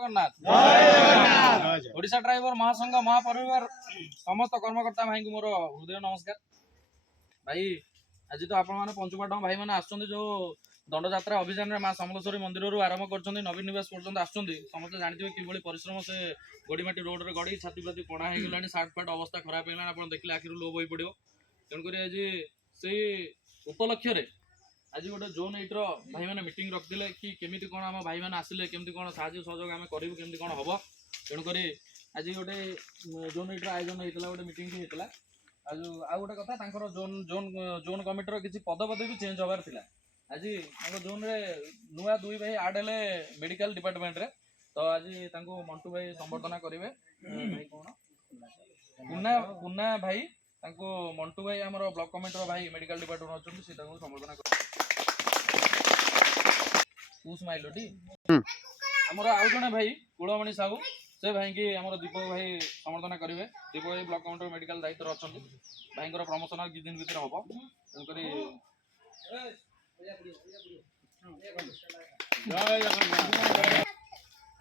Jagannath Odisha driver মহাসংঘ মহাপরিবার সমস্ত কর্মকর্তা ভাই মোর হৃদয় নমস্କାର। ভাই আজ তো আপনার মানে পঞ্চপাଟম ভাই মানে আসছেন যে দণ্ডযাত্রা অভিযান মা ସମଲେଶ୍ୱରୀ ମନ୍ଦିରରୁ ଆରମ୍ଭ କରିଛନ୍ତି ନବୀନ ନିବାସ ପର୍ଯ୍ୟନ୍ତ ଆସୁଛନ୍ତି। ସମସ୍ତେ ଜାଣିଥିବେ କିଭଳି ପରିଶ୍ରମ ସେ ଗଡ଼ିମାଟି ରୋଡରେ ଗଡ଼ି ଛାତି ପ୍ରତି କଣା ହେଇଗଲାଣି, ସାର୍ଟ ଫାଟ ଅବସ୍ଥା ଖରାପ ହେଇଗଲାଣି, ଆପଣ ଦେଖିଲେ ଆଖିରୁ ଲୋ ବହି ପଡ଼ିବ। ତେଣୁକରି ଆଜି ସେଇ ଉପଲକ୍ଷ୍ୟରେ ଆଜି ଗୋଟେ ଜୋନ୍ 8 ର ଭାଇମାନେ ମିଟିଂ ରଖିଥିଲେ କି କେମିତି କ'ଣ ଆମ ଭାଇମାନେ ଆସିଲେ କେମିତି କ'ଣ ସାହାଯ୍ୟ ସହଯୋଗ ଆମେ କରିବୁ, କେମିତି କ'ଣ ହବ। ତେଣୁକରି ଆଜି ଗୋଟେ ଜୋନ୍ 8 ର ଆୟୋଜନ ହେଇଥିଲା, ଗୋଟେ ମିଟିଂ ହେଇଥିଲା। ଆଉ ଗୋଟେ କଥା, ତାଙ୍କର ଜୋନ୍ କମିଟିର କିଛି ପଦପଦବୀ ବି ଚେଞ୍ଜ ହବାର ଥିଲା। ଆଜି ତାଙ୍କ ଜୋନ୍ରେ ନୂଆ 2 ଭାଇ ଆଡ୍ ହେଲେ ମେଡିକାଲ ଡିପାର୍ଟମେଣ୍ଟରେ, ତ ଆଜି ତାଙ୍କୁ ମଣ୍ଟୁ ଭାଇ ସମ୍ବର୍ଦ୍ଧନା କରିବେ। ଭାଇ କ'ଣ ପୁନା ଭାଇ, ତାଙ୍କୁ ମଣ୍ଟୁ ଭାଇ ଆମର ବ୍ଲକ କମିଟିର ଭାଇ ମେଡିକାଲ ଡିପାର୍ଟମେଣ୍ଟ ଅଛନ୍ତି, ସେ ତାଙ୍କୁ ସମ୍ବର୍ଦ୍ଧନା କରିବେ। ସ୍ମାଇଲଟି ଆମର ଆଉ ଜଣେ ଭାଇ କୁଳମଣି ସାହୁ, ସେ ଭାଇକି ଆମର ଦୀପକ ଭାଇ ସମ୍ବର୍ଦ୍ଧନା କରିବେ। ଦୀପକ ଭାଇ ବ୍ଲକ କମିଟିର ମେଡିକାଲ ଦାୟିତ୍ୱରେ ଅଛନ୍ତି। ଭାଇଙ୍କର ପ୍ରମୋସନ କିଛି ଦିନ ଭିତରେ ହବ। ତେଣୁକରି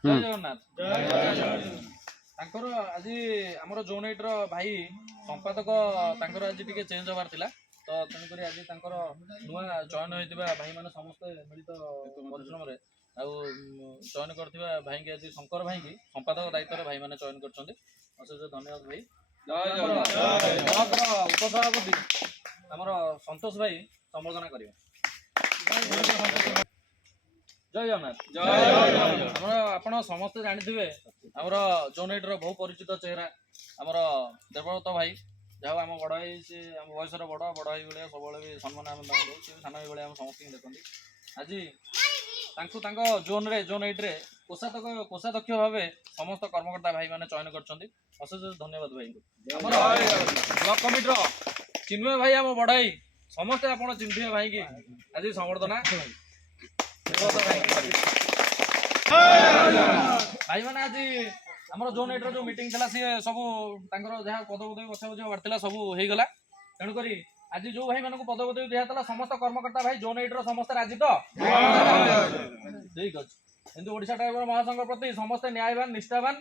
ଜୟ ଜଗନ୍ନାଥ। ତାଙ୍କର ଆଜି ଆମର ଜୋନ୍ 8 ର ଭାଇ ସମ୍ପାଦକ ତାଙ୍କର ଆଜି ଟିକେ ଚେଞ୍ଜ ହବାର ଥିଲା, ତ ତେଣୁକରି ଆଜି ତାଙ୍କର ନୂଆ ଚୟନ ହୋଇଥିବା ଭାଇମାନେ ସମସ୍ତେ ମିଳିତ ପରିଶ୍ରମରେ ଆଉ ଚୟନ କରିଥିବା ଭାଇଙ୍କି ଆଜି ଶଙ୍କର ଭାଇଙ୍କି ସମ୍ପାଦକ ଦାୟିତ୍ୱରେ ଭାଇମାନେ ଚୟନ କରିଛନ୍ତି। ଅଶେଷ ଧନ୍ୟବାଦ ଭାଇ। ବ୍ଲକର ଉପସଭାପତି ଆମର ସନ୍ତୋଷ ଭାଇ ସମ୍ବର୍ଦ୍ଧନା କରିବେ। ଜୟ ଜଗନ୍ନାଥ। ଆମର ଆପଣ ସମସ୍ତେ ଜାଣିଥିବେ ଆମର ଜୋନ୍ 8 ର ବହୁ ପରିଚିତ ଚେହେରା ଆମର ଦେବବ୍ରତ ଭାଇ, ଯାହା ଆମ ବଡ଼ ଭାଇ, ସେ ଆମ ବୟସର ବଡ଼ ଭାଇ ଭଳିଆ ସବୁବେଳେ ବି ସମ୍ମାନ ଆମେ ତାଙ୍କୁ ଦେଉ, ସେ ସାନ ଭାଇ ଭଳିଆ ଆମେ ସମସ୍ତଙ୍କୁ ଦେଖନ୍ତି। ଆଜି ତାଙ୍କୁ ତାଙ୍କ ଜୋନ୍ 8 ରେ କୋଷାଧ୍ୟକ୍ଷ ଭାବେ ସମସ୍ତ କର୍ମକର୍ତ୍ତା ଭାଇମାନେ ଚୟନ କରିଛନ୍ତି। ଅଶେଷ ଧନ୍ୟବାଦ ଭାଇଙ୍କୁ। ଆମର ବ୍ଲକ କମିଟିର ଚିନ୍ମୟ ଭାଇ, ଆମ ବଡ଼ ଭାଇ, ସମସ୍ତେ ଆପଣ ଚିହ୍ନିଥିବେ ଭାଇକି, ଆଜି ସମ୍ବର୍ଦ୍ଧନା ଭାଇମାନେ। ଆଜି ଆମର ଜୋନ୍ 8 ର ଯୋଉ ମିଟିଂ ଥିଲା, ସିଏ ସବୁ ତାଙ୍କର ଯାହା ପଦପଦବୀ ବଛା ବାହାରିଥିଲା ସବୁ ହେଇଗଲା। ତେଣୁକରି ଆଜି ଯୋଉ ଭାଇମାନଙ୍କୁ ପଦପଦବୀ ଦିଆଥିଲା ସମସ୍ତ କର୍ମକର୍ତ୍ତା ଭାଇ ଜୋନ୍ 8 ର ସମସ୍ତେ ରାଜି ତ? ଠିକ ଅଛି। କିନ୍ତୁ ଓଡ଼ିଶା ଡ୍ରାଇଭର ମହାସଂଘ ପ୍ରତି ସମସ୍ତେ ନ୍ୟାୟବାନ ନିଷ୍ଠାବାନ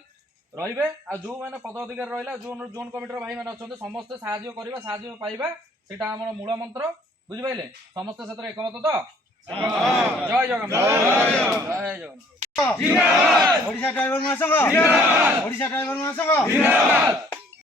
ରହିବେ। ଆଉ ଯୋଉମାନେ ପଦ ଅଧିକାର ରହିଲା ଜୋନ୍ କମିଟିର ଭାଇମାନେ ଅଛନ୍ତି, ସମସ୍ତେ ସାହାଯ୍ୟ କରିବା, ସାହାଯ୍ୟ ପାଇବା, ସେଇଟା ଆମର ମୂଳ ମନ୍ତ୍ର। ବୁଝିପାରିଲେ? ସମସ୍ତେ ସେଥିରେ ଏକମତ ତ? ଜୟ ଜଗନ୍ନାଥ। ଜୟ ଜଗନ୍ନାଥ। ଓଡ଼ିଶା ଡ୍ରାଇଭର ମହାସଂଘ।